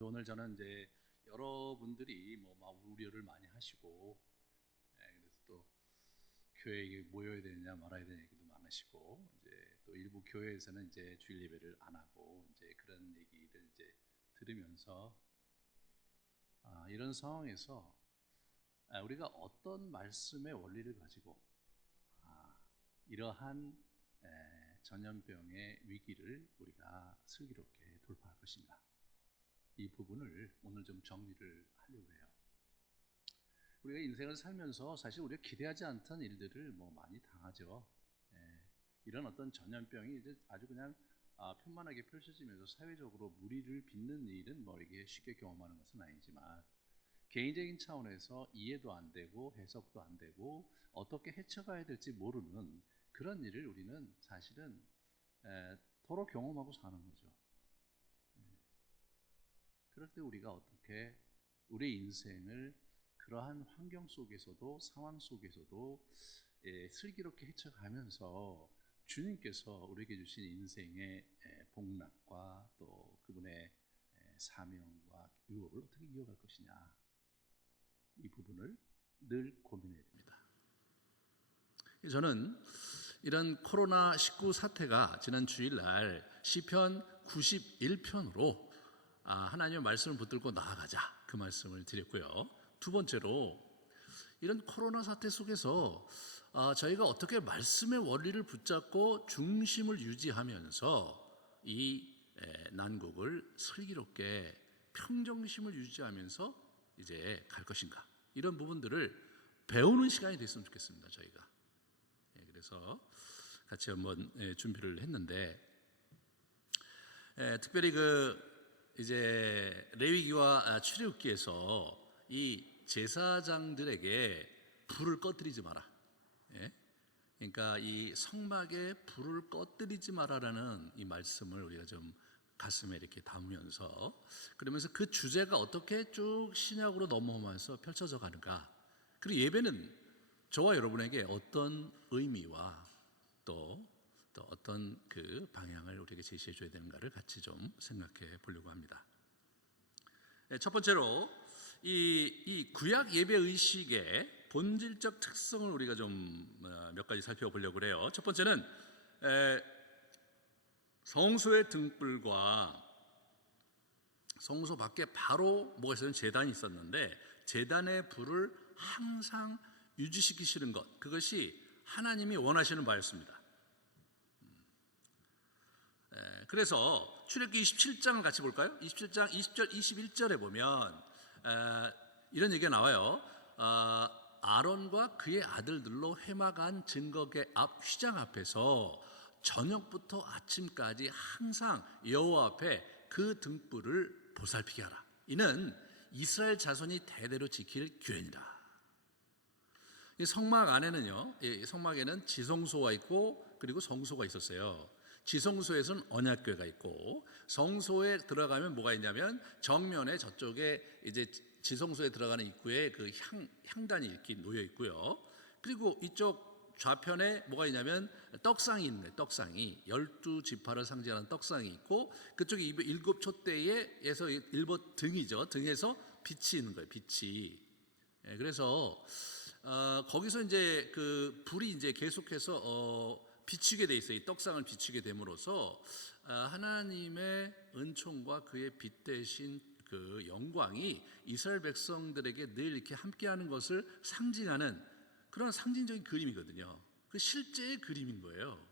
오늘 저는 이제 여러분들이 막 우려를 많이 하시고, 그래서 또 교회에 모여야 되느냐 말아야 되냐 얘기도 많으시고, 이제 또 일부 교회에서는 이제 주일 예배를 안 하고 이제 그런 얘기를 이제 들으면서, 이런 상황에서 우리가 어떤 말씀의 원리를 가지고 이러한 전염병의 위기를 우리가 슬기롭게 돌파할 것인가, 이 부분을 오늘 좀 정리를 하려고 해요. 우리가 인생을 살면서 사실 우리가 기대하지 않던 일들을 많이 당하죠. 예, 이런 어떤 전염병이 이제 아주 그냥 편만하게 펼쳐지면서 사회적으로 무리를 빚는 일은 이게 쉽게 경험하는 것은 아니지만, 개인적인 차원에서 이해도 안 되고 해석도 안 되고 어떻게 헤쳐가야 될지 모르는 그런 일을 우리는 사실은 도로 경험하고 사는 거죠. 그럴 때 우리가 어떻게 우리 인생을 그러한 환경 속에서도, 상황 속에서도 슬기롭게 헤쳐가면서 주님께서 우리에게 주신 인생의 복락과 또 그분의 사명과 유업을 어떻게 이어갈 것이냐, 이 부분을 늘 고민해야 됩니다. 저는 이런 코로나19 사태가 지난 주일날 시편 91편으로 하나님의 말씀을 붙들고 나아가자, 그 말씀을 드렸고요. 두 번째로, 이런 코로나 사태 속에서 저희가 어떻게 말씀의 원리를 붙잡고 중심을 유지하면서 이 난국을 슬기롭게 평정심을 유지하면서 이제 갈 것인가, 이런 부분들을 배우는 시간이 됐으면 좋겠습니다, 저희가. 그래서 같이 한번 준비를 했는데, 특별히 이제 레위기와 출애굽기에서 이 제사장들에게 불을 꺼뜨리지 마라. 그러니까 이 성막에 불을 꺼뜨리지 마라라는 이 말씀을 우리가 좀 가슴에 이렇게 담으면서, 그러면서 그 주제가 어떻게 쭉 신약으로 넘어오면서 펼쳐져 가는가, 그리고 예배는 저와 여러분에게 어떤 의미와 또 어떤 그 방향을 우리에게 제시해 줘야 되는가를 같이 좀 생각해 보려고 합니다. 첫 번째로, 이 구약 예배 의식의 본질적 특성을 우리가 좀 몇 가지 살펴보려고 그래요. 첫 번째는 성소의 등불과 성소 밖에 바로 뭐가 있었냐면 제단이 있었는데, 제단의 불을 항상 유지시키시는 것, 그것이 하나님이 원하시는 바였습니다. 그래서 출애굽기 27장을 같이 볼까요? 27장 20절 21절에 보면 이런 얘기가 나와요. 아론과 그의 아들들로 회막안 증거계 앞 휘장 앞에서 저녁부터 아침까지 항상 여호와 앞에 그 등불을 보살피게 하라. 이는 이스라엘 자손이 대대로 지킬 규례니라. 이 성막 안에는요, 성막에는 지성소가 있고 그리고 성소가 있었어요. 지성소에서는 언약궤가 있고, 성소에 들어가면 뭐가 있냐면 정면에 저쪽에 이제 지성소에 들어가는 입구에 그 향단이 이렇게 놓여 있고요. 그리고 이쪽 좌편에 뭐가 있냐면 떡상이 있네. 떡상이 12지파를 상징하는 떡상이 있고, 그쪽에 일곱 촛대에서 일곱 등이죠. 등에서 빛이 있는 거예요. 빛이. 그래서 거기서 이제 그 불이 이제 계속해서 비추게 돼 있어요. 이 떡상을 비추게 됨으로써 하나님의 은총과 그의 빛 대신 그 영광이 이스라엘 백성들에게 늘 이렇게 함께하는 것을 상징하는 그런 상징적인 그림이거든요. 그 실제의 그림인 거예요.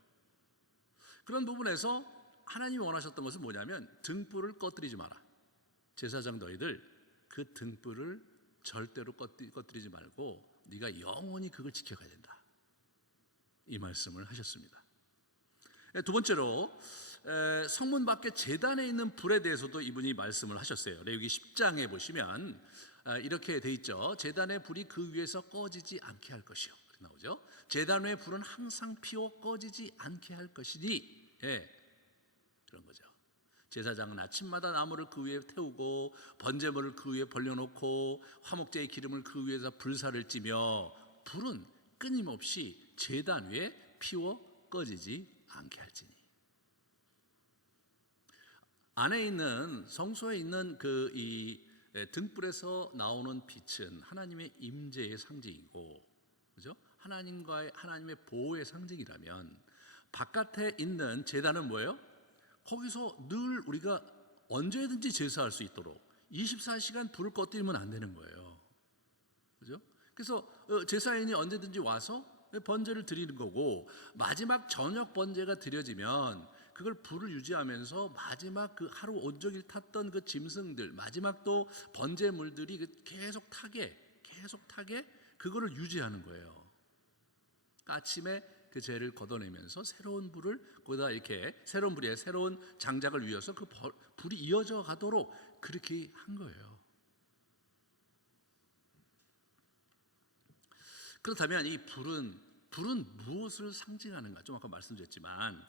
그런 부분에서 하나님이 원하셨던 것은 뭐냐면 등불을 꺼뜨리지 마라. 제사장 너희들 그 등불을 절대로 꺼뜨리지 말고 네가 영원히 그걸 지켜가야 된다, 이 말씀을 하셨습니다. 두 번째로, 성문 밖에 제단에 있는 불에 대해서도 이분이 말씀을 하셨어요. 레위기 10장에 보시면 이렇게 돼 있죠. 제단의 불이 그 위에서 꺼지지 않게 할 것이요, 그렇게 나오죠. 제단 위의 불은 항상 피워 꺼지지 않게 할 것이니, 그런 거죠. 제사장은 아침마다 나무를 그 위에 태우고 번제물을 그 위에 벌려놓고 화목제의 기름을 그 위에서 불사를 찌며 불은 끊임없이 제단 위에 피워 꺼지지 않게 할지니. 안에 있는 성소에 있는 그 이 등불에서 나오는 빛은 하나님의 임재의 상징이고, 그죠? 하나님의 보호의 상징이라면 바깥에 있는 제단은 뭐예요? 거기서 늘 우리가 언제든지 제사할 수 있도록 24시간 불을 꺼뜨리면 안 되는 거예요. 그죠? 그래서 제사인이 언제든지 와서 번제를 드리는 거고, 마지막 저녁 번제가 드려지면 그걸 불을 유지하면서 마지막 그 하루 온종일 탔던 그 짐승들, 마지막 또 번제물들이 계속 타게 그거를 유지하는 거예요. 아침에 그 죄를 걷어내면서 새로운 불을 거기다 이렇게 새로운 불에 새로운 장작을 위해서 그 불이 이어져 가도록 그렇게 한 거예요. 그렇다면 이 불은 무엇을 상징하는가? 좀 아까 말씀드렸지만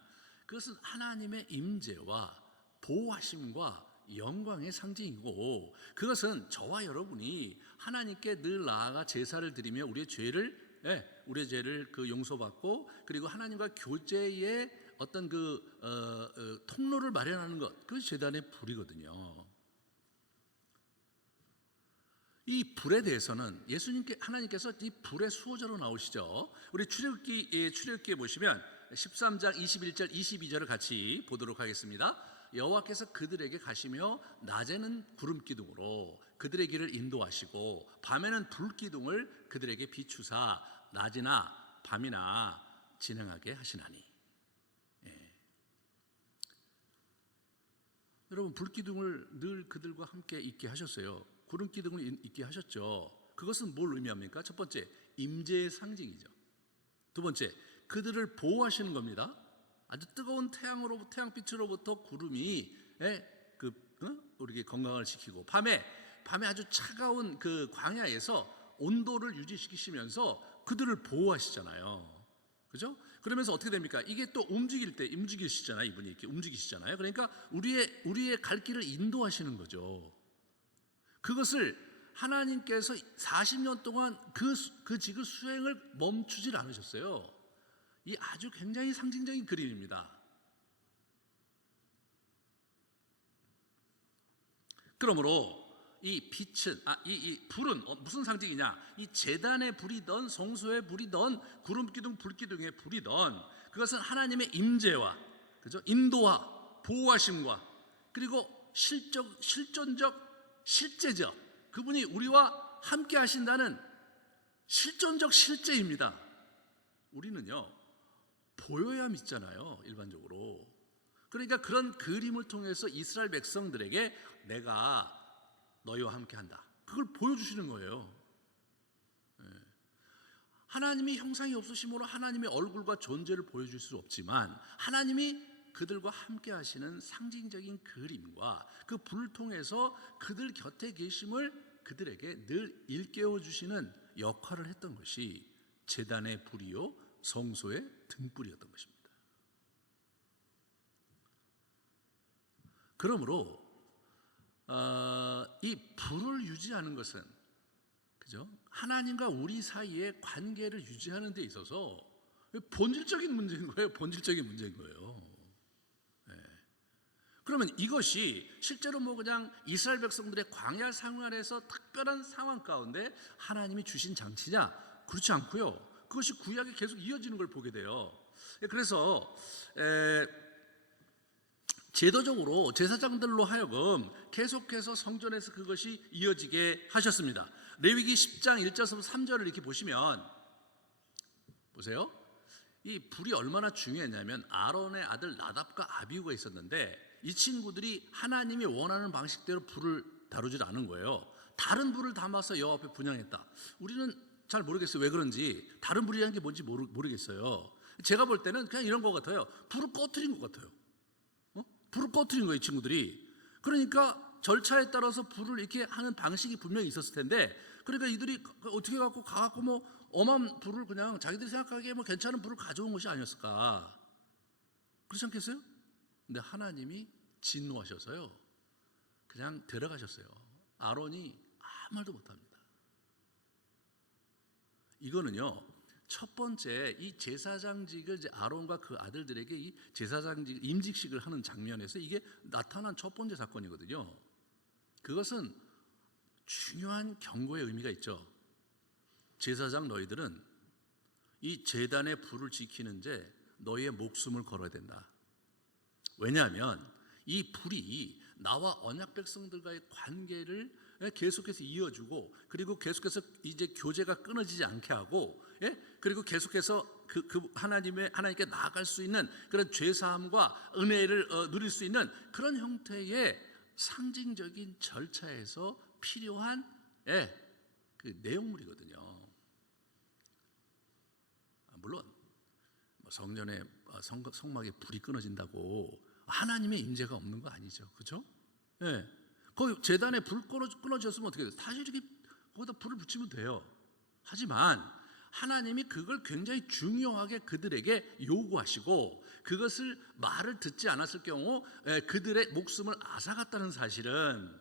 그것은 하나님의 임재와 보호하심과 영광의 상징이고, 그것은 저와 여러분이 하나님께 늘 나아가 제사를 드리며 우리의 죄를 그 용서받고, 그리고 하나님과 교제의 어떤 그 통로를 마련하는 것, 그것이 제단의 불이거든요. 이 불에 대해서는 하나님께서 이 불의 수호자로 나오시죠. 우리 출애굽기에 보시면 13장 21절 22절을 같이 보도록 하겠습니다. 여호와께서 그들에게 가시며 낮에는 구름 기둥으로 그들의 길을 인도하시고 밤에는 불 기둥을 그들에게 비추사 낮이나 밤이나 진행하게 하시나니. 여러분, 불 기둥을 늘 그들과 함께 있게 하셨어요. 구름 기둥을 있게 하셨죠. 그것은 뭘 의미합니까? 첫 번째, 임재의 상징이죠. 두 번째, 그들을 보호하시는 겁니다. 아주 뜨거운 태양빛으로부터 구름이 우리에게 건강을 지키고, 밤에 아주 차가운 그 광야에서 온도를 유지시키시면서 그들을 보호하시잖아요. 그죠? 그러면서 어떻게 됩니까? 이게 또 움직이시잖아요. 이분이 이렇게 움직이시잖아요. 그러니까 우리의 갈 길을 인도하시는 거죠. 그것을 하나님께서 40년 동안 그 지구 수행을 멈추질 않으셨어요. 이 아주 굉장히 상징적인 그림입니다. 그러므로 이 빛은 이 불은 무슨 상징이냐? 이 제단의 불이든 성소의 불이든 구름기둥 불기둥의 불이든 그것은 하나님의 임재와, 그죠? 인도와 보호하심과, 그리고 실제적 그분이 우리와 함께 하신다는 실존적 실제입니다. 우리는요 보여야 믿잖아요, 일반적으로. 그러니까 그런 그림을 통해서 이스라엘 백성들에게 내가 너희와 함께한다, 그걸 보여주시는 거예요. 하나님이 형상이 없으심으로 하나님의 얼굴과 존재를 보여줄 수 없지만 하나님이 그들과 함께 하시는 상징적인 그림과 그 불을 통해서 그들 곁에 계심을 그들에게 늘 일깨워 주시는 역할을 했던 것이 제단의 불이요 성소의 등불이었던 것입니다. 그러므로 이 불을 유지하는 것은, 그죠? 하나님과 우리 사이의 관계를 유지하는 데 있어서 본질적인 문제인 거예요. 본질적인 문제인 거예요. 그러면 이것이 실제로 그냥 이스라엘 백성들의 광야 생활에서 특별한 상황 가운데 하나님이 주신 장치냐? 그렇지 않고요. 그것이 구약에 계속 이어지는 걸 보게 돼요. 그래서 제도적으로 제사장들로 하여금 계속해서 성전에서 그것이 이어지게 하셨습니다. 레위기 10장 1절에서 3절을 이렇게 보시면 보세요. 이 불이 얼마나 중요했냐면 아론의 아들 나답과 아비후가 있었는데 이 친구들이 하나님이 원하는 방식대로 불을 다루질 않은 거예요. 다른 불을 담아서 여호와 앞에 분향했다. 우리는 잘 모르겠어요. 왜 그런지. 다른 불이라는 게 뭔지 모르겠어요. 제가 볼 때는 그냥 이런 것 같아요. 불을 꺼트린 것 같아요. 불을 꺼트린 거예요, 이 친구들이. 그러니까 절차에 따라서 불을 이렇게 하는 방식이 분명히 있었을 텐데, 그러니까 이들이 어떻게 가갖고 엄한 불을 그냥 자기들이 생각하기에 괜찮은 불을 가져온 것이 아니었을까. 그렇지 않겠어요? 근데 하나님이 진노하셔서요 그냥 데려가셨어요. 아론이 아무 말도 못합니다. 이거는요 첫 번째 이 제사장직을 이제 아론과 그 아들들에게 이 제사장직 임직식을 하는 장면에서 이게 나타난 첫 번째 사건이거든요. 그것은 중요한 경고의 의미가 있죠. 제사장 너희들은 이 제단의 불을 지키는데 너희의 목숨을 걸어야 된다. 왜냐하면 이 불이 나와 언약 백성들과의 관계를 계속해서 이어주고, 그리고 계속해서 이제 교제가 끊어지지 않게 하고, 그리고 계속해서 하나님께 나아갈 수 있는 그런 죄사함과 은혜를 누릴 수 있는 그런 형태의 상징적인 절차에서 필요한 그 내용물이거든요. 물론 성전의 성막에 불이 끊어진다고 하나님의 임재가 없는 거 아니죠, 그렇죠? 그 재단에 불 끊어졌으면 어떻게 돼요? 다시 이렇게 거기다 불을 붙이면 돼요. 하지만 하나님이 그걸 굉장히 중요하게 그들에게 요구하시고, 그것을 말을 듣지 않았을 경우 그들의 목숨을 앗아갔다는 사실은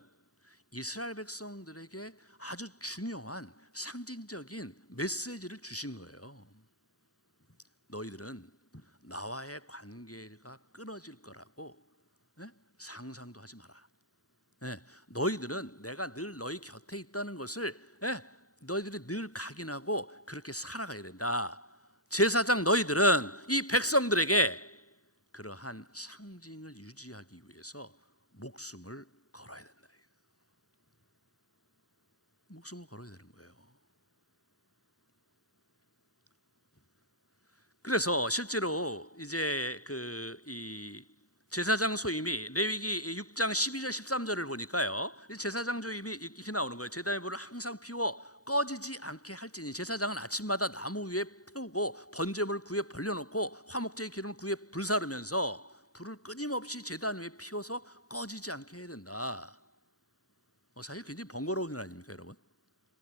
이스라엘 백성들에게 아주 중요한 상징적인 메시지를 주신 거예요. 너희들은 나와의 관계가 끊어질 거라고 상상도 하지 마라. 너희들은 내가 늘 너희 곁에 있다는 것을 너희들이 늘 각인하고 그렇게 살아가야 된다. 제사장 너희들은 이 백성들에게 그러한 상징을 유지하기 위해서 목숨을 걸어야 된다. 목숨을 걸어야 되는 거예요. 그래서 실제로 이제 이 제사장 소임이 레위기 6장 12절 13절을 보니까요, 제사장 소임이 이렇게 나오는 거예요. 제단의 불을 항상 피워 꺼지지 않게 할지니, 제사장은 아침마다 나무 위에 태우고 번제물을 구에 벌려놓고 화목제의 기름을 구에 불사르면서 불을 끊임없이 제단 위에 피워서 꺼지지 않게 해야 된다. 사실 굉장히 번거로운 일 아닙니까, 여러분?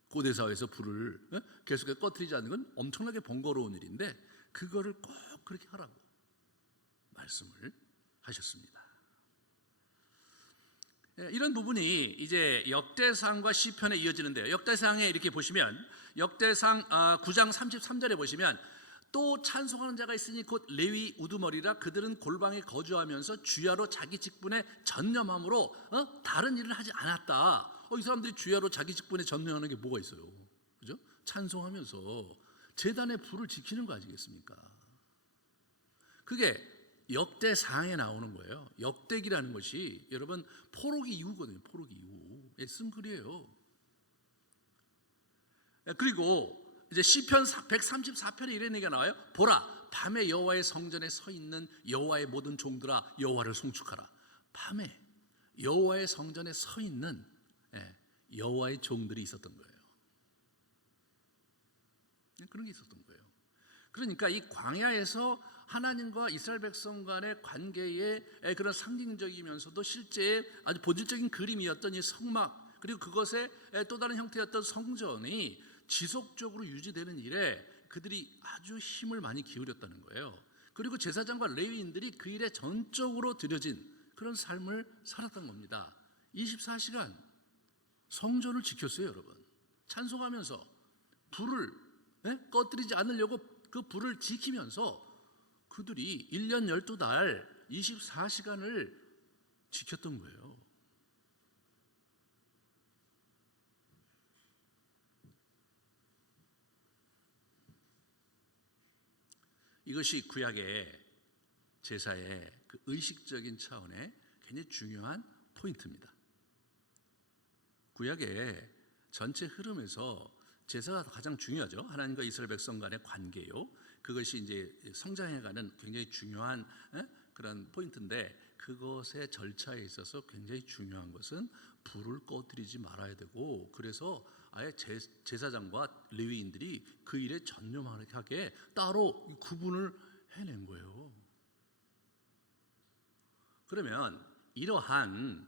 고대 사회에서 불을 계속해서 꺼뜨리지 않는 건 엄청나게 번거로운 일인데, 그거를 꼭 그렇게 하라고 말씀을 하셨습니다. 이런 부분이 이제 역대상과 시편에 이어지는데요. 역대상에 이렇게 보시면, 역대상 9장 33절에 보시면, 또 찬송하는 자가 있으니 곧 레위 우두머리라. 그들은 골방에 거주하면서 주야로 자기 직분에 전념함으로 다른 일을 하지 않았다. 이 사람들이 주야로 자기 직분에 전념하는 게 뭐가 있어요? 그죠? 찬송하면서 제단의 불을 지키는 거 아니겠습니까? 그게 역대상에 나오는 거예요. 역대기라는 것이 여러분 포로기 이후거든요. 포로기 이후 쓴 글이에요. 그리고 이제 시편 134편에 이런 얘기가 나와요. 보라, 밤에 여호와의 성전에 서 있는 여호와의 모든 종들아, 여호와를 송축하라. 밤에 여호와의 성전에 서 있는 여호와의 종들이 있었던 거예요. 그런 게 있었던 거예요. 그러니까 이 광야에서 하나님과 이스라엘 백성 간의 관계의 그런 상징적이면서도 실제 아주 본질적인 그림이었던 이 성막, 그리고 그것의 또 다른 형태였던 성전이 지속적으로 유지되는 일에 그들이 아주 힘을 많이 기울였다는 거예요. 그리고 제사장과 레위인들이 그 일에 전적으로 들여진 그런 삶을 살았던 겁니다. 24시간 성전을 지켰어요, 여러분. 찬송하면서 불을 꺼뜨리지 않으려고 그 불을 지키면서 그들이 1년 12달 24시간을 지켰던 거예요. 이것이 구약의 제사의 그 의식적인 차원의 굉장히 중요한 포인트입니다. 구약의 전체 흐름에서 제사가 가장 중요하죠. 하나님과 이스라엘 백성 간의 관계요. 그것이 이제 성장해가는 굉장히 중요한 그런 포인트인데, 그것의 절차에 있어서 굉장히 중요한 것은 불을 꺼뜨리지 말아야 되고, 그래서 아예 제사장과 레위인들이 그 일에 전념하게 따로 구분을 해낸 거예요. 그러면 이러한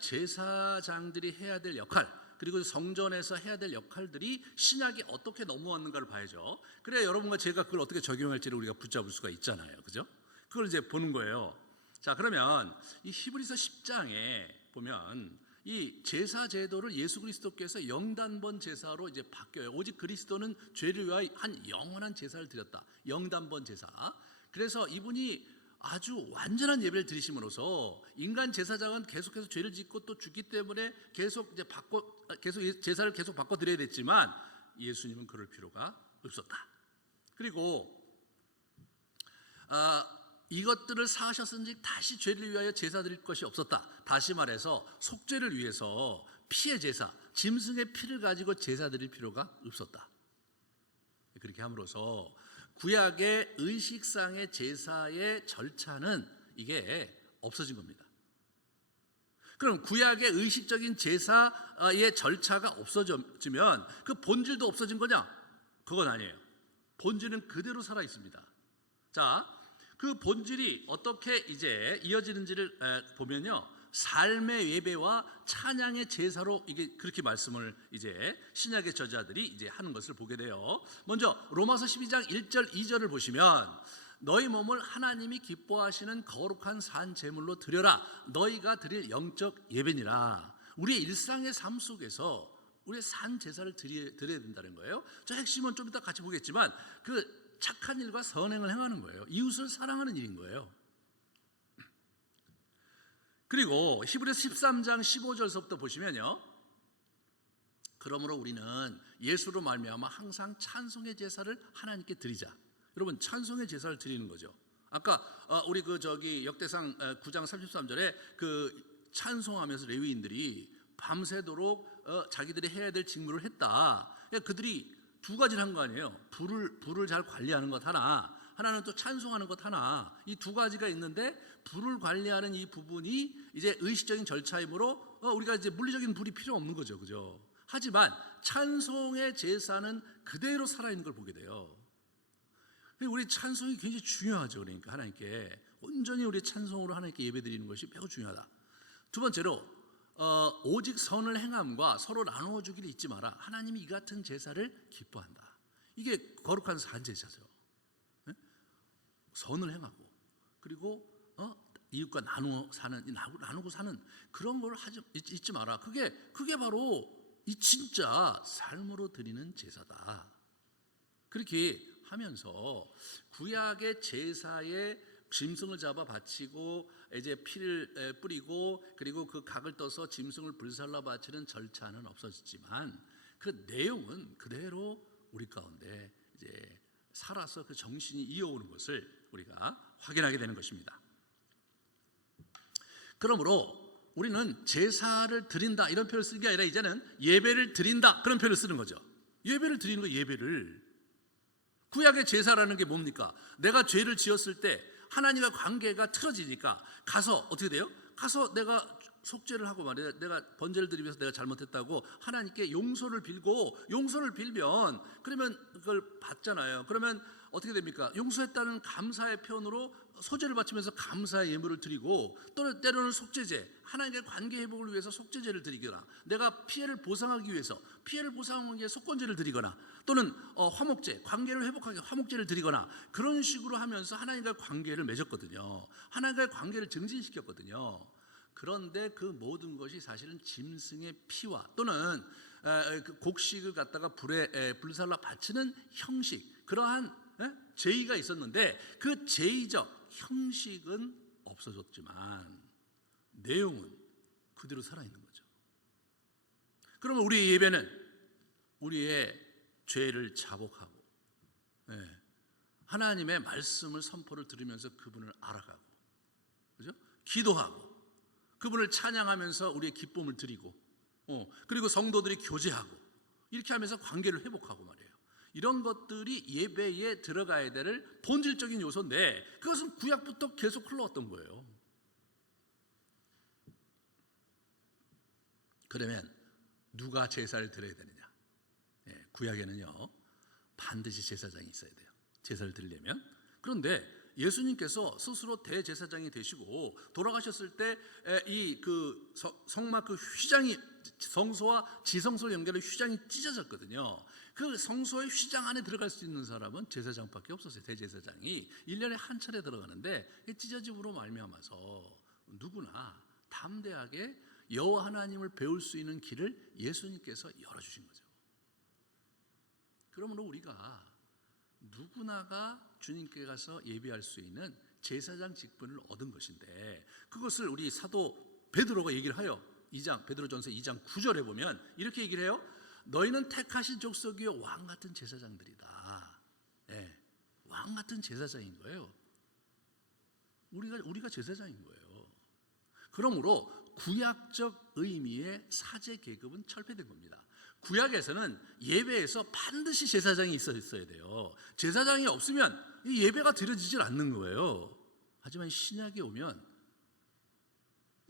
제사장들이 해야 될 역할, 그리고 성전에서 해야 될 역할들이 신약에 어떻게 넘어왔는가를 봐야죠. 그래야 여러분과 제가 그걸 어떻게 적용할지를 우리가 붙잡을 수가 있잖아요. 그죠? 그걸 이제 보는 거예요. 자, 그러면 이 히브리서 10장에 보면 이 제사 제도를 예수 그리스도께서 영단번 제사로 이제 바뀌어요. 오직 그리스도는 죄를 위하여 한 영원한 제사를 드렸다. 영단번 제사. 그래서 이분이 아주 완전한 예배를 드리심으로써 인간 제사장은 계속해서 죄를 짓고 또 죽기 때문에 계속 제사를 계속 바꿔 드려야 됐지만 예수님은 그럴 필요가 없었다. 그리고 이것들을 사하셨은즉 다시 죄를 위하여 제사 드릴 것이 없었다. 다시 말해서 속죄를 위해서 피의 제사, 짐승의 피를 가지고 제사 드릴 필요가 없었다. 그렇게 함으로써 구약의 의식상의 제사의 절차는 이게 없어진 겁니다. 그럼 구약의 의식적인 제사의 절차가 없어지면 그 본질도 없어진 거냐? 그건 아니에요. 본질은 그대로 살아 있습니다. 자, 그 본질이 어떻게 이제 이어지는지를 보면요, 삶의 예배와 찬양의 제사로 이게 그렇게 말씀을 이제 신약의 저자들이 이제 하는 것을 보게 돼요. 먼저 로마서 12장 1절 2절을 보시면 너희 몸을 하나님이 기뻐하시는 거룩한 산 제물로 드려라. 너희가 드릴 영적 예배니라. 우리의 일상의 삶 속에서 우리의 산 제사를 드려야 된다는 거예요. 저 핵심은 좀 이따 같이 보겠지만 그 착한 일과 선행을 행하는 거예요. 이웃을 사랑하는 일인 거예요. 그리고 히브리서 13장 15절서부터 보시면요, 그러므로 우리는 예수로 말미암아 항상 찬송의 제사를 하나님께 드리자. 여러분, 찬송의 제사를 드리는 거죠. 아까 우리 역대상 9장 33절에 그 찬송하면서 레위인들이 밤새도록 자기들이 해야 될 직무를 했다. 그들이 두 가지를 한 거 아니에요. 불을 잘 관리하는 것 하나, 하나는 또 찬송하는 것 하나. 이 두 가지가 있는데 불을 관리하는 이 부분이 이제 의식적인 절차이므로 우리가 이제 물리적인 불이 필요 없는 거죠, 그죠? 하지만 찬송의 제사는 그대로 살아있는 걸 보게 돼요. 우리 찬송이 굉장히 중요하죠. 그러니까 하나님께 온전히 우리 찬송으로 하나님께 예배드리는 것이 매우 중요하다. 두 번째로 오직 선을 행함과 서로 나누어 주기를 잊지 마라. 하나님이 이 같은 제사를 기뻐한다. 이게 거룩한 산제사죠. 선을 행하고 그리고 이웃과 나누고 사는 그런 걸 잊지 마라. 그게 바로 이 진짜 삶으로 드리는 제사다. 그렇게 하면서 구약의 제사에 짐승을 잡아 바치고 이제 피를 뿌리고 그리고 그 각을 떠서 짐승을 불살라 바치는 절차는 없어졌지만 그 내용은 그대로 우리 가운데 이제 살아서 그 정신이 이어오는 것을 우리가 확인하게 되는 것입니다. 그러므로 우리는 제사를 드린다 이런 표현을 쓰는 게 아니라 이제는 예배를 드린다 그런 표현을 쓰는 거죠. 예배를 드리는 거, 예배를. 구약의 제사라는 게 뭡니까? 내가 죄를 지었을 때 하나님과 관계가 틀어지니까 가서 어떻게 돼요? 가서 내가 속죄를 하고 말이야, 내가 번제를 드리면서 내가 잘못했다고 하나님께 용서를 빌고, 용서를 빌면 그러면 그걸 받잖아요. 그러면 어떻게 됩니까? 용서했다는 감사의 표현으로 소제를 바치면서 감사의 예물을 드리고, 또는 때로는 속죄제, 하나님과의 관계 회복을 위해서 속죄제를 드리거나, 내가 피해를 보상하기 위해서 속건제를 드리거나, 또는 화목제, 관계를 회복하기 위해 화목제를 드리거나, 그런 식으로 하면서 하나님과의 관계를 맺었거든요. 하나님과의 관계를 증진시켰거든요. 그런데 그 모든 것이 사실은 짐승의 피와 또는 곡식을 갖다가 불에 불살라 바치는 형식, 그러한 제의가 있었는데 그 제의적 형식은 없어졌지만 내용은 그대로 살아있는 거죠. 그러면 우리의 예배는 우리의 죄를 자복하고 하나님의 말씀을 선포를 들으면서 그분을 알아가고, 그죠? 기도하고 그분을 찬양하면서 우리의 기쁨을 드리고, 그리고 성도들이 교제하고, 이렇게 하면서 관계를 회복하고 말이에요. 이런 것들이 예배에 들어가야 될 본질적인 요소인데 그것은 구약부터 계속 흘러왔던 거예요. 그러면 누가 제사를 드려야 되느냐? 구약에는요 반드시 제사장이 있어야 돼요, 제사를 드리려면. 그런데 예수님께서 스스로 대제사장이 되시고 돌아가셨을 때 이 그 성막 그 휘장이, 성소와 지성소를 연결해 휘장이 찢어졌거든요. 그 성소의 휘장 안에 들어갈 수 있는 사람은 제사장밖에 없었어요. 대제사장이 1년에 한 차례 들어가는데 찢어짐으로 말미암아서 누구나 담대하게 여호와 하나님을 배울 수 있는 길을 예수님께서 열어주신 거죠. 그러므로 우리가 누구나가 주님께 가서 예배할 수 있는 제사장 직분을 얻은 것인데, 그것을 우리 사도 베드로가 얘기를 하여 베드로전서 2장 9절에 보면 이렇게 얘기를 해요. 너희는 택하신 족속이요 왕 같은 제사장들이다. 네, 왕 같은 제사장인 거예요. 우리가 제사장인 거예요. 그러므로 구약적 의미의 사제 계급은 철폐된 겁니다. 구약에서는 예배에서 반드시 제사장이 있어야 돼요. 제사장이 없으면 이 예배가 드려지질 않는 거예요. 하지만 신약에 오면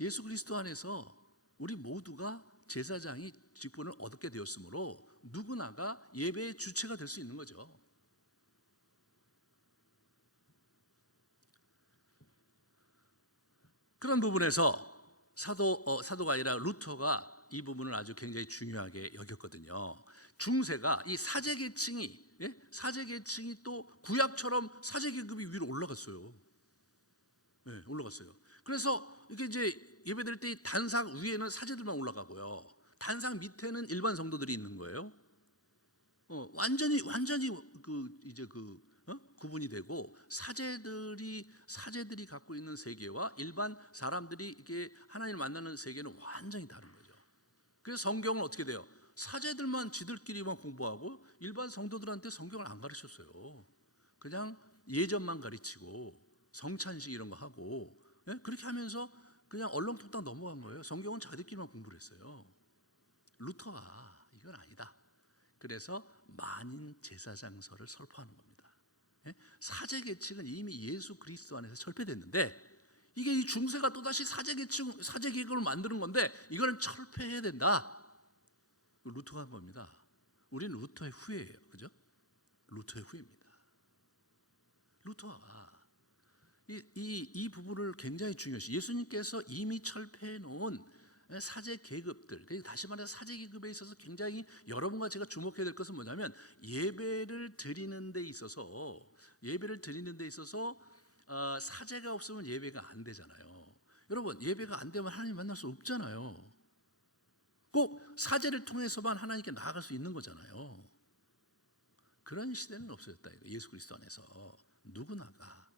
예수 그리스도 안에서 우리 모두가 제사장이 직분을 얻게 되었으므로 누구나가 예배의 주체가 될 수 있는 거죠. 그런 부분에서 사도가 아니라 루터가 이 부분을 아주 굉장히 중요하게 여겼거든요. 중세가 이 사제계층이 또 구약처럼 사제계급이 위로 올라갔어요. 네, 올라갔어요. 그래서 이게 이제 예배드릴 때 단상 위에는 사제들만 올라가고요, 단상 밑에는 일반 성도들이 있는 거예요. 완전히 구분이 되고 사제들이 갖고 있는 세계와 일반 사람들이 이게 하나님을 만나는 세계는 완전히 다른 거죠. 그래서 성경은 어떻게 돼요? 사제들만 지들끼리만 공부하고 일반 성도들한테 성경을 안 가르쳤어요. 그냥 예전만 가르치고 성찬식 이런 거 하고, 그렇게 하면서 그냥 얼렁뚱땅 넘어간 거예요. 성경은 자기들끼리만 공부를 했어요. 루터가 이건 아니다. 그래서 만인 제사장설을 설파하는 겁니다. 사제계층은 이미 예수 그리스도 안에서 철폐됐는데, 이게 이 중세가 또다시 사제계급을 만드는 건데 이거는 철폐해야 된다. 루터가 한 겁니다. 우리는 루터의 후예예요. 그죠? 루터의 후예입니다. 루터가 이 부분을 굉장히 중요시, 예수님께서 이미 철폐해 놓은 사제 계급들, 다시 말해서 사제 계급에 있어서 굉장히 여러분과 제가 주목해야 될 것은 뭐냐면, 예배를 드리는 데 있어서 사제가 없으면 예배가 안 되잖아요. 여러분, 예배가 안 되면 하나님 만날 수 없잖아요. 꼭 사제를 통해서만 하나님께 나아갈 수 있는 거잖아요. 그런 시대는 없어졌다. 예수 그리스도 안에서 누구나가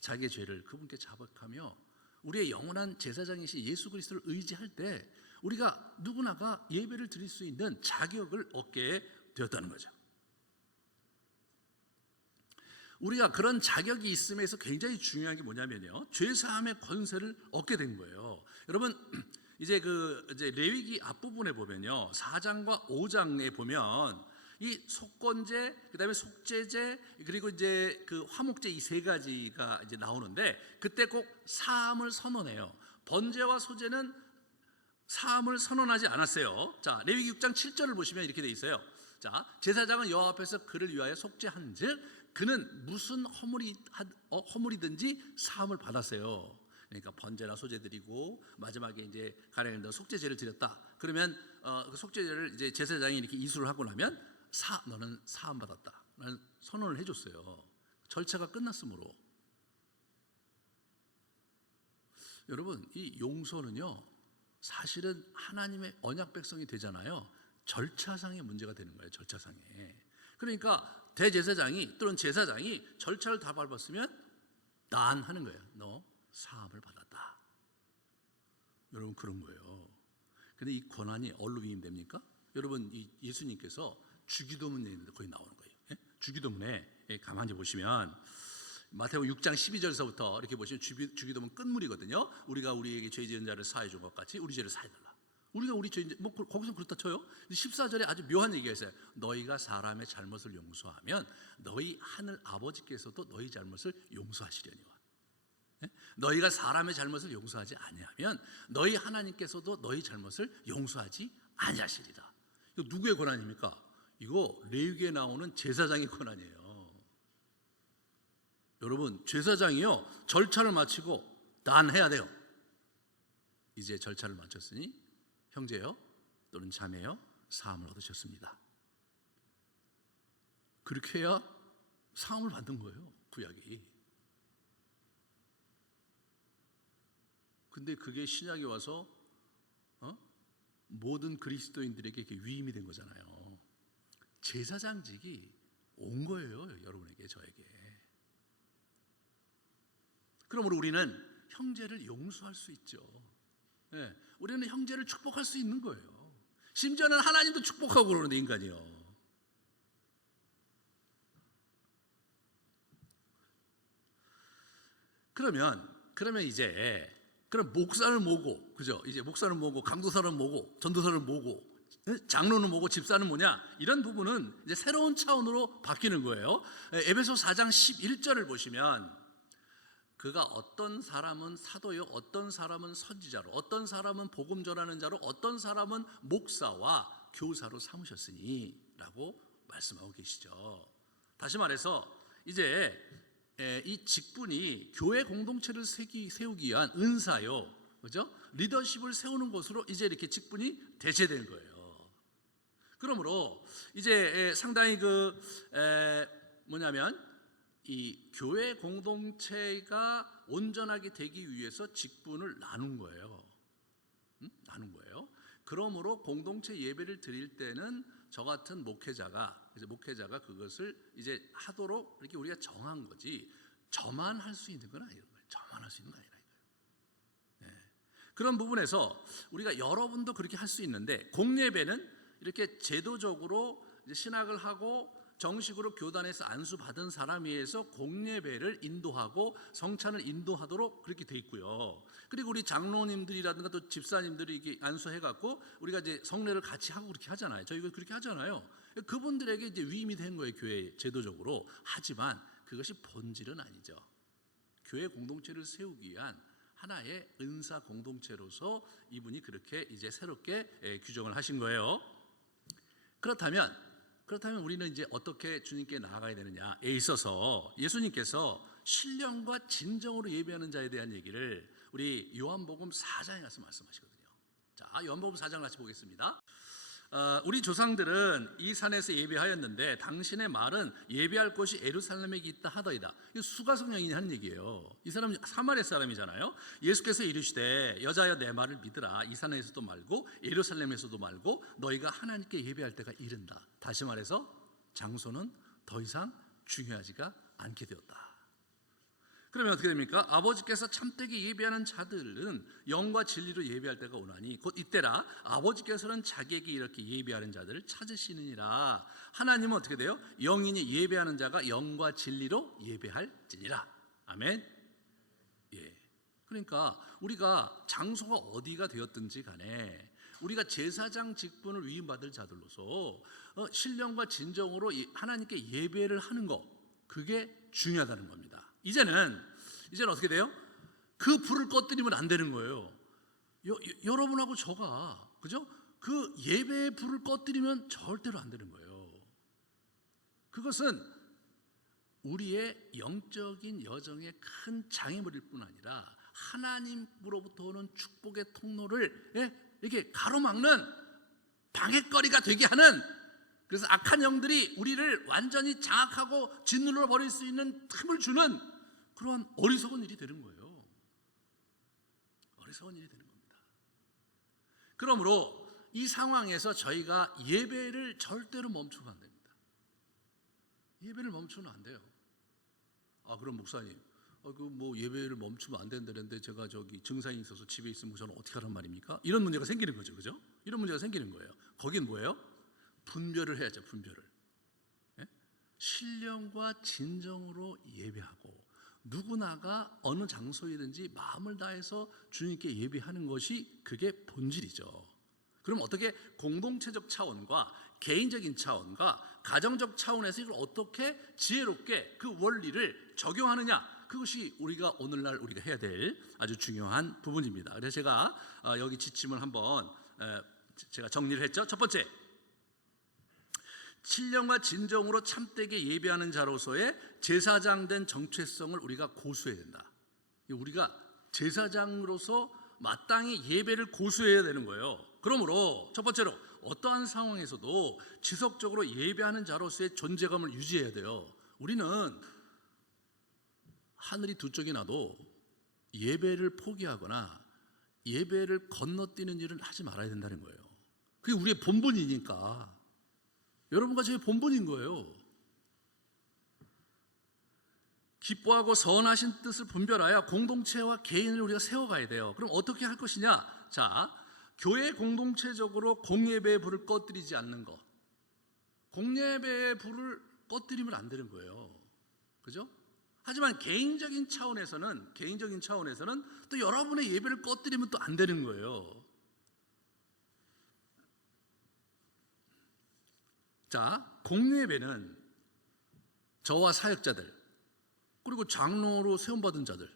자기의 죄를 그분께 자백하며 우리의 영원한 제사장이신 예수 그리스도를 의지할 때 우리가 누구나가 예배를 드릴 수 있는 자격을 얻게 되었다는 거죠. 우리가 그런 자격이 있음에서 굉장히 중요한 게 뭐냐면요, 죄사함의 권세를 얻게 된 거예요. 여러분, 이제 레위기 앞부분에 보면요, 4장과 5장에 보면 이 속건제, 그다음에 속죄제, 그리고 이제 그 화목제, 이 세 가지가 이제 나오는데, 그때 꼭 사함을 선언해요. 번제와 소제는 사함을 선언하지 않았어요. 자, 레위기 6장 7절을 보시면 이렇게 돼 있어요. 자, 제사장은 여호와 앞에서 그를 위하여 속죄한즉 그는 무슨 허물이든지 사함을 받았어요. 그러니까 번제나 소제 드리고 마지막에 이제 가령에다 속죄제를 드렸다. 그러면 그 속죄제를 이제 제사장이 이렇게 이수를 하고 나면 너는 사함 받았다 라는 선언을 해줬어요. 절차가 끝났으므로. 여러분, 이 용서는요, 사실은 하나님의 언약 백성이 되잖아요. 절차상의 문제가 되는 거예요. 절차상에. 그러니까 대제사장이 또는 제사장이 절차를 다 밟았으면 난 하는 거예요. 너 사함을 받았다. 여러분, 그런 거예요. 근데 이 권한이 어디로 위임됩니까? 여러분, 이 예수님께서 주기도문 내는데 거기 나오는 거예요. 주기도문에 가만히 보시면 마태복음 6장 12절에서부터 이렇게 보시면 주기도문 끝물이거든요. 우리가 우리에게 죄 지은 자를 사해 준 것 같이 우리 죄를 사해달라. 우리가 우리 죄, 거기서 그렇다 쳐요. 14절에 아주 묘한 얘기가 있어요. 너희가 사람의 잘못을 용서하면 너희 하늘 아버지께서도 너희 잘못을 용서하시려니와. 너희가 사람의 잘못을 용서하지 아니하면 너희 하나님께서도 너희 잘못을 용서하지 아니하시리라. 이거 누구의 권한입니까? 이거 레위기에 나오는 제사장의 권한이에요. 여러분, 제사장이요, 절차를 마치고 난 해야 돼요. 이제 절차를 마쳤으니 형제요 또는 자매요 사함을 얻으셨습니다. 그렇게 해야 사함을 받는 거예요, 구약이. 근데 그게 신약에 와서 모든 그리스도인들에게 이게 위임이 된 거잖아요. 제사장직이 온 거예요, 여러분에게, 저에게. 그러므로 우리는 형제를 용서할 수 있죠. 예, 우리는 형제를 축복할 수 있는 거예요. 심지어는 하나님도 축복하고 그러는데, 인간이요. 그러면 이제 그럼 목사를 모고, 그죠? 이제 목사를 모고, 강도사를 모고, 전도사를 모고, 장로는 뭐고 집사는 뭐냐, 이런 부분은 이제 새로운 차원으로 바뀌는 거예요. 에베소 4장 11절을 보시면, 그가 어떤 사람은 사도요, 어떤 사람은 선지자로, 어떤 사람은 복음 전하는 자로, 어떤 사람은 목사와 교사로 삼으셨으니 라고 말씀하고 계시죠. 다시 말해서 이제 이 직분이 교회 공동체를 세우기 위한 은사요, 그죠? 리더십을 세우는 것으로 이제 이렇게 직분이 대체된 거예요. 그러므로 이제 상당히 뭐냐면 이 교회 공동체가 온전하게 되기 위해서 직분을 나눈 거예요. 나눈 거예요. 그러므로 공동체 예배를 드릴 때는 저 같은 목회자가 그것을 이제 하도록 이렇게 우리가 정한 거지, 저만 할 수 있는 건 아니에요. 저만 할 수 있는 건 아니라 이거예요. 네. 그런 부분에서 우리가 여러분도 그렇게 할 수 있는데, 공예배는 이렇게 제도적으로 이제 신학을 하고 정식으로 교단에서 안수받은 사람에 의해서 공예배를 인도하고 성찬을 인도하도록 그렇게 돼 있고요. 그리고 우리 장로님들이라든가 또 집사님들이 이게 안수해갖고 우리가 이제 성례를 같이 하고 그렇게 하잖아요. 저희가 그렇게 하잖아요. 그분들에게 이제 위임이 된 거예요, 교회 제도적으로. 하지만 그것이 본질은 아니죠. 교회 공동체를 세우기 위한 하나의 은사 공동체로서 이분이 그렇게 이제 새롭게 규정을 하신 거예요. 그렇다면 우리는 이제 어떻게 주님께 나아가야 되느냐에 있어서 예수님께서 신령과 진정으로 예배하는 자에 대한 얘기를 우리 요한복음 4장에 가서 말씀하시거든요. 자, 요한복음 4장 같이 보겠습니다. 우리 조상들은 이 산에서 예배하였는데 당신의 말은 예배할 곳이 예루살렘에 있다 하더이다. 이거 수가성령이 하는 얘기예요. 이 사람 사마리아 사람이잖아요. 예수께서 이르시되 여자여 내 말을 믿으라. 이 산에서도 말고 예루살렘에서도 말고 너희가 하나님께 예배할 때가 이른다. 다시 말해서 장소는 더 이상 중요하지가 않게 되었다. 그러면 어떻게 됩니까? 아버지께서 참되게 예배하는 자들은 영과 진리로 예배할 때가 오나니 곧 이때라. 아버지께서는 자기에게 이렇게 예배하는 자들을 찾으시느니라. 하나님은 어떻게 돼요? 영이니 예배하는 자가 영과 진리로 예배할지니라. 아멘. 예. 그러니까 우리가 장소가 어디가 되었든지 간에 우리가 제사장 직분을 위임받을 자들로서 신령과 진정으로 하나님께 예배를 하는 것, 그게 중요하다는 겁니다. 이제는 어떻게 돼요? 그 불을 꺼뜨리면 안 되는 거예요. 여러분하고 저가, 그죠? 그 예배의 불을 꺼뜨리면 절대로 안 되는 거예요. 그것은 우리의 영적인 여정의 큰 장애물일 뿐 아니라 하나님으로부터 오는 축복의 통로를 이렇게 가로막는 방해거리가 되게 하는, 그래서 악한 영들이 우리를 완전히 장악하고 짓눌러 버릴 수 있는 틈을 주는 그런 어리석은 일이 되는 거예요. 어리석은 일이 되는 겁니다. 그러므로 이 상황에서 저희가 예배를 절대로 멈추면 안 됩니다. 예배를 멈추면 안 돼요. 그럼 목사님, 예배를 멈추면 안 된다는데 제가 증상이 있어서 집에 있으면 저는 어떻게 하란 말입니까? 이런 문제가 생기는 거죠, 그죠? 이런 문제가 생기는 거예요. 거긴 뭐예요? 분별을 해야죠, 분별을. 신령과 진정으로 예배하고 누구나가 어느 장소이든지 마음을 다해서 주님께 예배하는 것이 그게 본질이죠. 그럼 어떻게 공동체적 차원과 개인적인 차원과 가정적 차원에서 이걸 어떻게 지혜롭게 그 원리를 적용하느냐, 그것이 우리가 오늘날 우리가 해야 될 아주 중요한 부분입니다. 그래서 제가 여기 지침을 한번 제가 정리를 했죠. 첫 번째, 신령과 진정으로 참되게 예배하는 자로서의 제사장된 정체성을 우리가 고수해야 된다. 우리가 제사장으로서 마땅히 예배를 고수해야 되는 거예요. 그러므로 첫 번째로 어떠한 상황에서도 지속적으로 예배하는 자로서의 존재감을 유지해야 돼요. 우리는 하늘이 두 쪽이 나도 예배를 포기하거나 예배를 건너뛰는 일을 하지 말아야 된다는 거예요. 그게 우리의 본분이니까. 여러분과 저의 본분인 거예요. 기뻐하고 선하신 뜻을 분별하여 공동체와 개인을 우리가 세워가야 돼요. 그럼 어떻게 할 것이냐? 자, 교회 공동체적으로 공예배의 불을 꺼뜨리지 않는 것. 공예배의 불을 꺼뜨리면 안 되는 거예요. 그죠? 하지만 개인적인 차원에서는 또 여러분의 예배를 꺼뜨리면 또 안 되는 거예요. 자, 공예배는 저와 사역자들 그리고 장로로 세움받은 자들,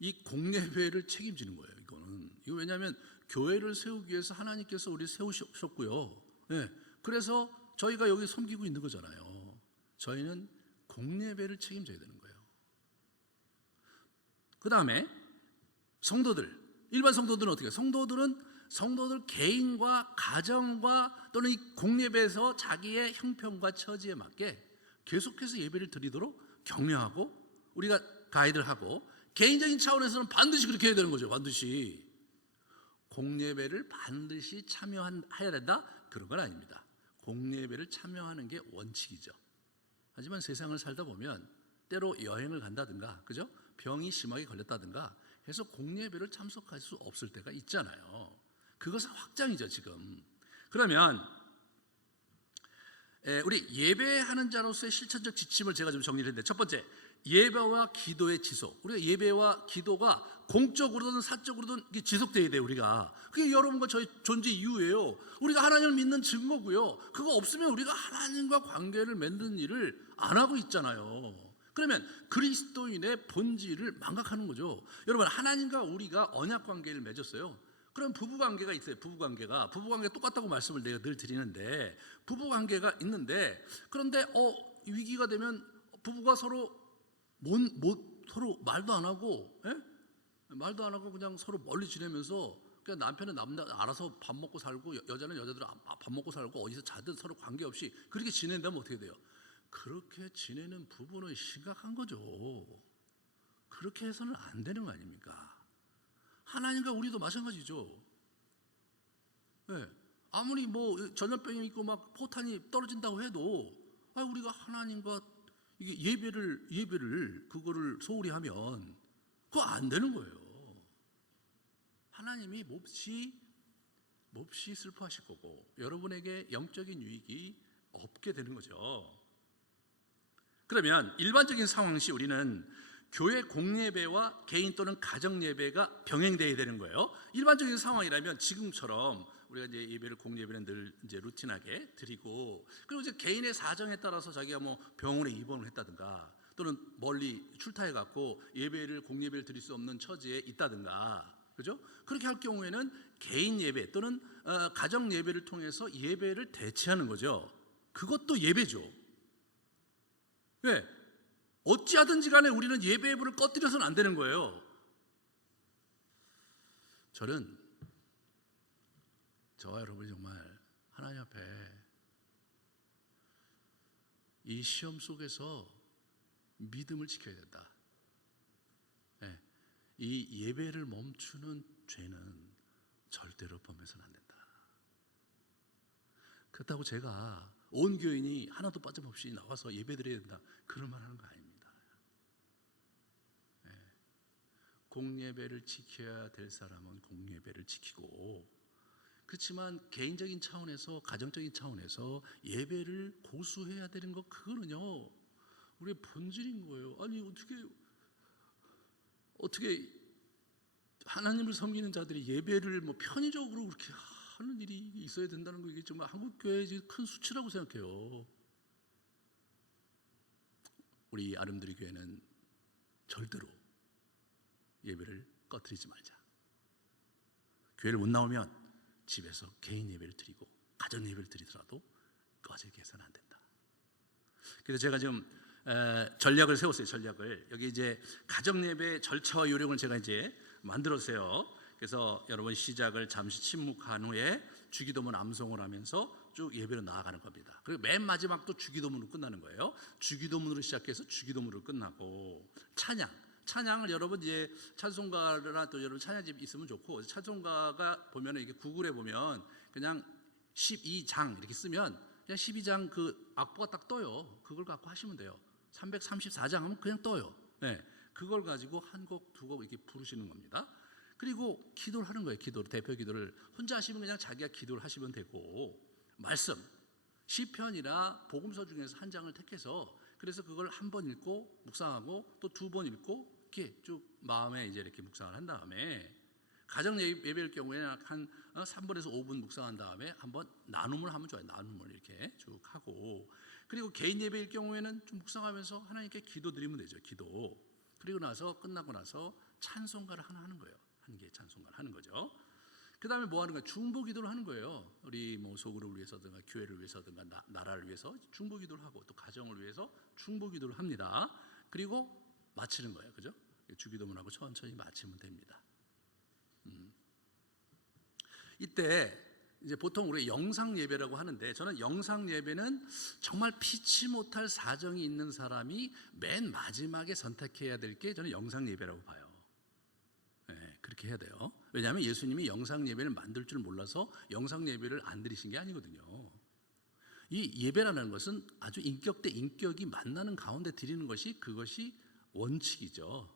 이 공예배를 책임지는 거예요. 이거 왜냐하면 교회를 세우기 위해서 하나님께서 우리를 세우셨고요. 네, 그래서 저희가 여기 섬기고 있는 거잖아요. 저희는 공예배를 책임져야 되는 거예요. 그 다음에 성도들, 일반 성도들은 어떻게 해요? 성도들 개인과 가정과 또는 이 공예배에서 자기의 형편과 처지에 맞게 계속해서 예배를 드리도록 격려하고 우리가 가이드를 하고, 개인적인 차원에서는 반드시 그렇게 해야 되는 거죠. 반드시 공예배를 반드시 참여해야 된다? 그런 건 아닙니다. 공예배를 참여하는 게 원칙이죠. 하지만 세상을 살다 보면 때로 여행을 간다든가, 그죠? 병이 심하게 걸렸다든가 해서 공예배를 참석할 수 없을 때가 있잖아요. 그것은 확장이죠 지금. 그러면 우리 예배하는 자로서의 실천적 지침을 제가 좀 정리를 했는데, 첫 번째, 예배와 기도의 지속. 우리가 예배와 기도가 공적으로든 사적으로든 지속돼야 돼요. 우리가 그게 여러분과 저희 존재 이유예요. 우리가 하나님을 믿는 증거고요. 그거 없으면 우리가 하나님과 관계를 맺는 일을 안 하고 있잖아요. 그러면 그리스도인의 본질을 망각하는 거죠. 여러분, 하나님과 우리가 언약 관계를 맺었어요. 그럼 부부관계가 있어요. 부부관계가 똑같다고 말씀을 내가 늘 드리는데, 부부관계가 있는데, 그런데 위기가 되면 부부가 서로 서로 말도 안 하고 그냥 서로 멀리 지내면서, 그냥 남편은 알아서 밥 먹고 살고 여자는 여자대로 밥 먹고 살고 어디서 자든 서로 관계없이 그렇게 지낸다면 어떻게 돼요? 그렇게 지내는 부부는 심각한 거죠. 그렇게 해서는 안 되는 거 아닙니까? 하나님과 우리도 마찬가지죠. 네. 아무리 전염병이 있고 막 포탄이 떨어진다고 해도 우리가 하나님과 이게 예배를 그거를 소홀히 하면 그거 안 되는 거예요. 하나님이 몹시 슬퍼하실 거고 여러분에게 영적인 유익이 없게 되는 거죠. 그러면 일반적인 상황 시 우리는 교회 공예배와 개인 또는 가정 예배가 병행돼야 되는 거예요. 일반적인 상황이라면 지금처럼 우리가 이제 예배를 공예배는 늘 이제 루틴하게 드리고, 그리고 이제 개인의 사정에 따라서 자기가 병원에 입원을 했다든가 또는 멀리 출타해 갖고 예배를 공예배를 드릴 수 없는 처지에 있다든가, 그죠? 그렇게 할 경우에는 개인 예배 또는 가정 예배를 통해서 예배를 대체하는 거죠. 그것도 예배죠. 왜? 어찌하든지 간에 우리는 예배의 불을 꺼뜨려서는 안 되는 거예요. 저와 여러분이 정말 하나님 앞에 이 시험 속에서 믿음을 지켜야 된다. 네. 이 예배를 멈추는 죄는 절대로 범해서는 안 된다. 그렇다고 제가 온 교인이 하나도 빠짐없이 나와서 예배드려야 된다, 그런 말 하는 거 아닙니다. 네. 공예배를 지켜야 될 사람은 공예배를 지키고, 그렇지만 개인적인 차원에서 가정적인 차원에서 예배를 고수해야 되는 거, 그거는요 우리의 본질인 거예요. 아니 어떻게 하나님을 섬기는 자들이 예배를 편의적으로 그렇게 하는 일이 있어야 된다는 거, 이게 정말 한국 교회의 큰 수치라고 생각해요. 우리 아름드리 교회는 절대로 예배를 꺼뜨리지 말자. 교회를 못 나오면 집에서 개인 예배를 드리고 가정 예배를 드리더라도 꺼지게 해서는 안 된다. 그래서 제가 지금 전략을 세웠어요. 전략을 여기 이제 가정 예배 절차와 요령을 제가 이제 만들었어요. 그래서 여러분 시작을 잠시 침묵한 후에 주기도문 암송을 하면서 쭉 예배로 나아가는 겁니다. 그리고 맨 마지막도 주기도문으로 끝나는 거예요. 주기도문으로 시작해서 주기도문으로 끝나고, 찬양을 여러분 이제 찬송가나 또 여러분 찬양집 있으면 좋고, 찬송가가 보면은 이게 구글에 보면 그냥 12장 이렇게 쓰면 그냥 12장 그 악보가 딱 떠요. 그걸 갖고 하시면 돼요. 334장 하면 그냥 떠요. 네, 그걸 가지고 한 곡, 두 곡 이렇게 부르시는 겁니다. 그리고 기도를 하는 거예요. 기도를, 대표 기도를 혼자 하시면 그냥 자기가 기도를 하시면 되고, 말씀 시편이나 복음서 중에서 한 장을 택해서 그래서 그걸 한 번 읽고 묵상하고 또 두 번 읽고 이렇게 쭉 마음에 이제 이렇게 묵상을 한 다음에 가정 예배일 경우에는 한 3분에서 5분 묵상한 다음에 한번 나눔을 하면 좋아요. 나눔을 이렇게 쭉 하고, 그리고 개인 예배일 경우에는 좀 묵상하면서 하나님께 기도 드리면 되죠. 기도. 그리고 나서 끝나고 나서 찬송가를 하나 하는 거예요. 한 개의 찬송가를 하는 거죠. 그 다음에 뭐 하는 거야? 중보 기도를 하는 거예요. 우리 뭐 소그룹을 위해서든가 교회를 위해서든가 나라를 위해서 중보 기도를 하고 또 가정을 위해서 중보 기도를 합니다. 그리고 마치는 거예요. 그죠? 주기도문 하고 천천히 마치면 됩니다. 이때 이제 보통 우리 영상 예배라고 하는데, 저는 영상 예배는 정말 피치 못할 사정이 있는 사람이 맨 마지막에 선택해야 될 게 저는 영상 예배라고 봐요. 네, 그렇게 해야 돼요. 왜냐하면 예수님이 영상 예배를 만들 줄 몰라서 영상 예배를 안 드리신 게 아니거든요. 이 예배라는 것은 아주 인격 대 인격이 만나는 가운데 드리는 것이, 그것이 원칙이죠.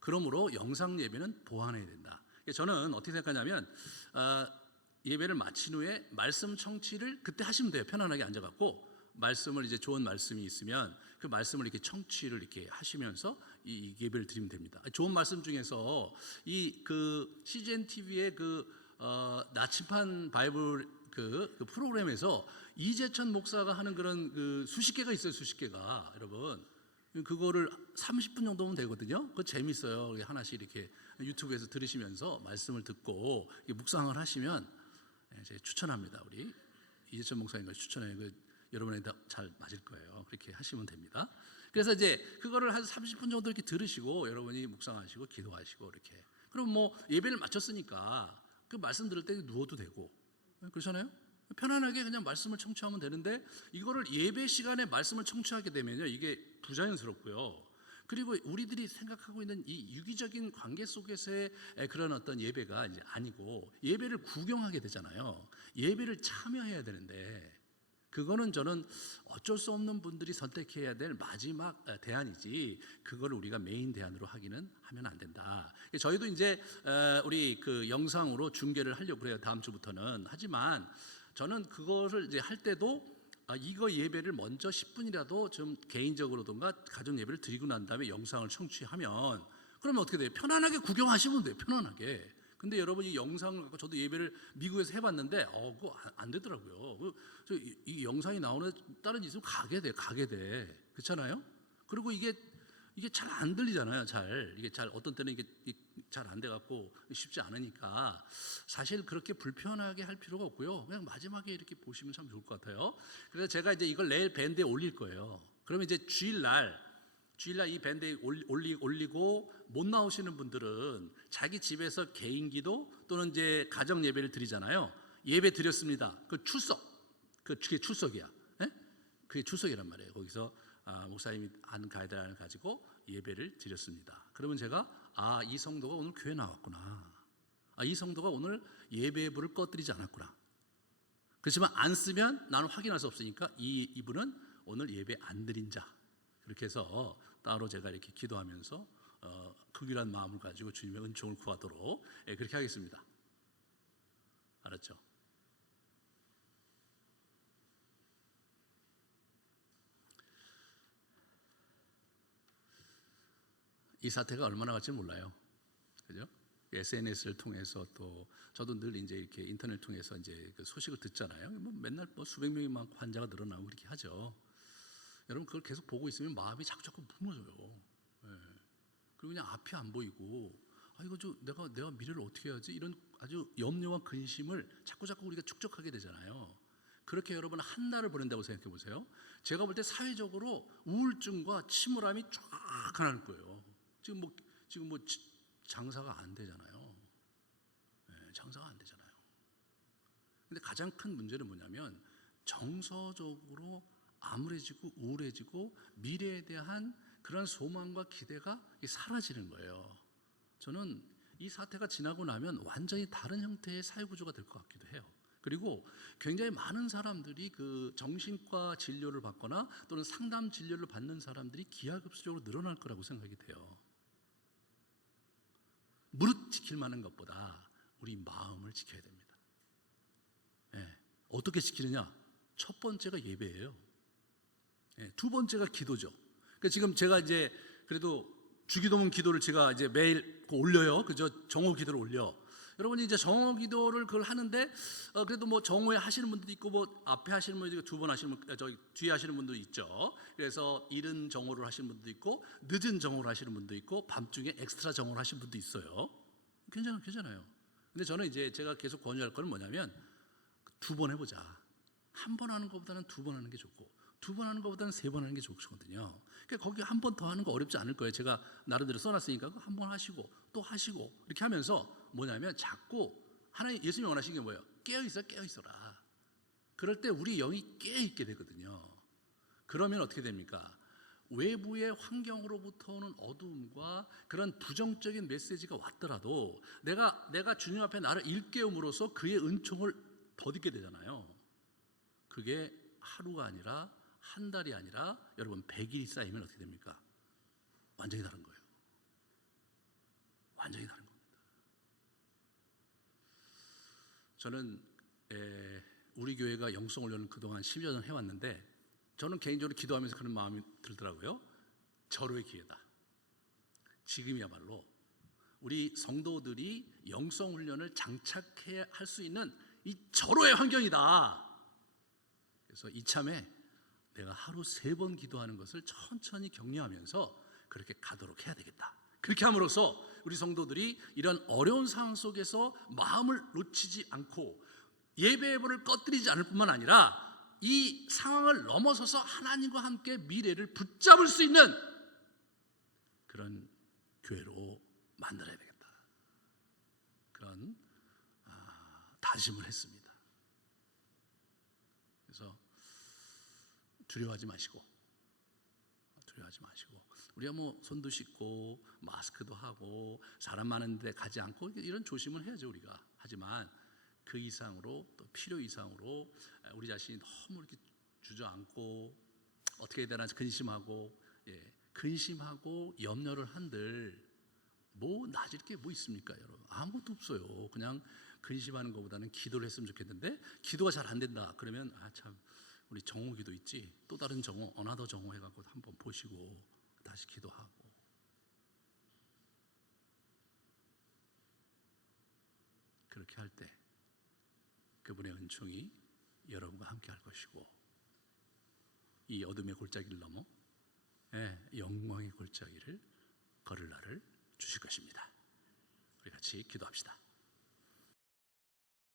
그러므로 영상 예배는 보완해야 된다. 저는 어떻게 생각하냐면 예배를 마친 후에 말씀 청취를 그때 하시면 돼요. 편안하게 앉아갖고 말씀을, 이제 좋은 말씀이 있으면 그 말씀을 이렇게 청취를 이렇게 하시면서 이 예배를 드리면 됩니다. 좋은 말씀 중에서 이 그 CGN TV의 그 나침판 바이블 그 프로그램에서 이재천 목사가 하는 그런 그 수십 개가 있어요. 수십 개가. 여러분 그거를 30분 정도면 되거든요. 그거 재밌어요. 하나씩 이렇게 유튜브에서 들으시면서 말씀을 듣고 묵상을 하시면 제가 추천합니다. 우리 이재천 목사님 걸 추천해요. 여러분에게 잘 맞을 거예요. 그렇게 하시면 됩니다. 그래서 이제 그거를 한 30분 정도 이렇게 들으시고 여러분이 묵상하시고 기도하시고 이렇게. 그럼 뭐 예배를 마쳤으니까 그 말씀 들을 때 누워도 되고, 그렇잖아요. 편안하게 그냥 말씀을 청취하면 되는데, 이거를 예배 시간에 말씀을 청취하게 되면요, 이게 부자연스럽고요. 그리고 우리들이 생각하고 있는 이 유기적인 관계 속에서의 그런 어떤 예배가 이제 아니고, 예배를 구경하게 되잖아요. 예배를 참여해야 되는데, 그거는 저는 어쩔 수 없는 분들이 선택해야 될 마지막 대안이지, 그거를 우리가 메인 대안으로 하면 안 된다. 저희도 이제 우리 그 영상으로 중계를 하려고 그래요. 다음 주부터는. 하지만 저는 그것을 이제 할 때도 이거 예배를 먼저 10분이라도 좀 개인적으로든가 가정 예배를 드리고 난 다음에 영상을 청취하면, 그러면 어떻게 돼요? 편안하게 구경하시면 돼요. 편안하게. 근데 여러분 이 영상을 갖고, 저도 예배를 미국에서 해봤는데 그거 안 되더라고요. 이 영상이 나오는 다른 짓은 가게 돼. 그렇잖아요? 그리고 이게 잘 안 들리잖아요. 이게 잘 어떤 때는 이게 잘 안 돼갖고 쉽지 않으니까 사실 그렇게 불편하게 할 필요가 없고요. 그냥 마지막에 이렇게 보시면 참 좋을 것 같아요. 그래서 제가 이제 이걸 내일 밴드에 올릴 거예요. 그러면 이제 주일날 이 밴드에 올리고 못 나오시는 분들은 자기 집에서 개인 기도 또는 이제 가정 예배를 드리잖아요. 예배 드렸습니다. 그 출석, 그게 출석이야. 네? 그게 출석이란 말이에요. 거기서 목사님이 한 가이드라인을 가지고 예배를 드렸습니다. 그러면 제가 이 성도가 오늘 교회 나왔구나. 이 성도가 오늘 예배의 불을 꺼뜨리지 않았구나. 그렇지만 안 쓰면 나는 확인할 수 없으니까 이분은 오늘 예배 안 드린 자. 그렇게 해서 따로 제가 이렇게 기도하면서 극률한 마음을 가지고 주님의 은총을 구하도록 그렇게 하겠습니다. 알았죠? 이 사태가 얼마나 갈지 몰라요. 그죠? SNS를 통해서 또 저도 늘 이제 이렇게 인터넷 통해서 이제 그 소식을 듣잖아요. 뭐 맨날 수백 명이 많고 환자가 늘어나고 그렇게 하죠. 여러분 그걸 계속 보고 있으면 마음이 자꾸 무너져요. 그리고 그냥 앞이 안 보이고, 이거 내가 미래를 어떻게 해야지, 이런 아주 염려와 근심을 자꾸 우리가 축적하게 되잖아요. 그렇게 여러분 한 달을 보낸다고 생각해 보세요. 제가 볼 때 사회적으로 우울증과 침울함이 쫙 가는 거예요. 지금 뭐 장사가 안 되잖아요. 장사가 안 되잖아요. 근데 가장 큰 문제는 뭐냐면 정서적으로 암울해지고 우울해지고 미래에 대한 그런 소망과 기대가 사라지는 거예요. 저는 이 사태가 지나고 나면 완전히 다른 형태의 사회 구조가 될 것 같기도 해요. 그리고 굉장히 많은 사람들이 그 정신과 진료를 받거나 또는 상담 진료를 받는 사람들이 기하급수적으로 늘어날 거라고 생각이 돼요. 무릇 지킬 만한 것보다 우리 마음을 지켜야 됩니다. 예. 어떻게 지키느냐? 첫 번째가 예배예요. 예. 두 번째가 기도죠. 그러니까 지금 제가 이제 그래도 주기도문 기도를 제가 이제 매일 올려요. 그죠? 정오 기도를 올려. 여러분이 이제 정오 기도를 그걸 하는데 그래도 뭐 정오에 하시는 분들도 있고 뭐 앞에 하시는 분도 있고 두 번 하시는 분, 저기 뒤에 하시는 분도 있죠. 그래서 이른 정오를 하시는 분도 있고 늦은 정오를 하시는 분도 있고 밤중에 엑스트라 정오를 하시는 분도 있어요. 괜찮아요. 근데 저는 이제 제가 계속 권유할 건 뭐냐면 두 번 해보자. 한 번 하는 것보다는 두 번 하는 게 좋고 두 번 하는 것보다는 세 번 하는 게 좋거든요. 그러니까 거기 한 번 더 하는 거 어렵지 않을 거예요. 제가 나름대로 써놨으니까 한 번 하시고 또 하시고 이렇게 하면서 뭐냐면 자꾸 하나님 예수님이 원하시는 게 뭐예요? 깨어있어라. 그럴 때 우리 영이 깨어있게 되거든요. 그러면 어떻게 됩니까? 외부의 환경으로부터 오는 어두움과 그런 부정적인 메시지가 왔더라도 내가 주님 앞에 나를 일깨움으로써 그의 은총을 덧입게 되잖아요. 그게 하루가 아니라 한 달이 아니라 여러분 100일이 쌓이면 어떻게 됩니까? 완전히 다른 거예요. 완전히 다른 겁니다. 저는 우리 교회가 영성훈련을 그동안 10여 년 해왔는데 저는 개인적으로 기도하면서 그런 마음이 들더라고요. 절호의 기회다. 지금이야말로 우리 성도들이 영성훈련을 장착해야 할 수 있는 이 절호의 환경이다. 그래서 이참에 내가 하루 3번 기도하는 것을 천천히 격려하면서 그렇게 가도록 해야 되겠다. 그렇게 함으로써 우리 성도들이 이런 어려운 상황 속에서 마음을 놓치지 않고 예배의 불을 꺼뜨리지 않을 뿐만 아니라 이 상황을 넘어서서 하나님과 함께 미래를 붙잡을 수 있는 그런 교회로 만들어야 되겠다. 그런 다짐을 했습니다. 그래서 두려워하지 마시고 우리가 뭐 손도 씻고 마스크도 하고 사람 많은 데 가지 않고 이런 조심을 해야죠 우리가. 하지만 그 이상으로 또 필요 이상으로 우리 자신이 너무 이렇게 주저앉고 어떻게 해야 되나 근심하고 염려를 한들 뭐 나아질 게 뭐 있습니까 여러분? 아무것도 없어요. 그냥 근심하는 것보다는 기도를 했으면 좋겠는데 기도가 잘 안 된다 그러면 참 우리 정오 기도 있지 또 다른 정오 어나더 정오 해갖고 한번 보시고 다시 기도하고 그렇게 할 때 그분의 은총이 여러분과 함께 할 것이고 이 어둠의 골짜기를 넘어 영광의 골짜기를 걸을 날을 주실 것입니다. 우리 같이 기도합시다.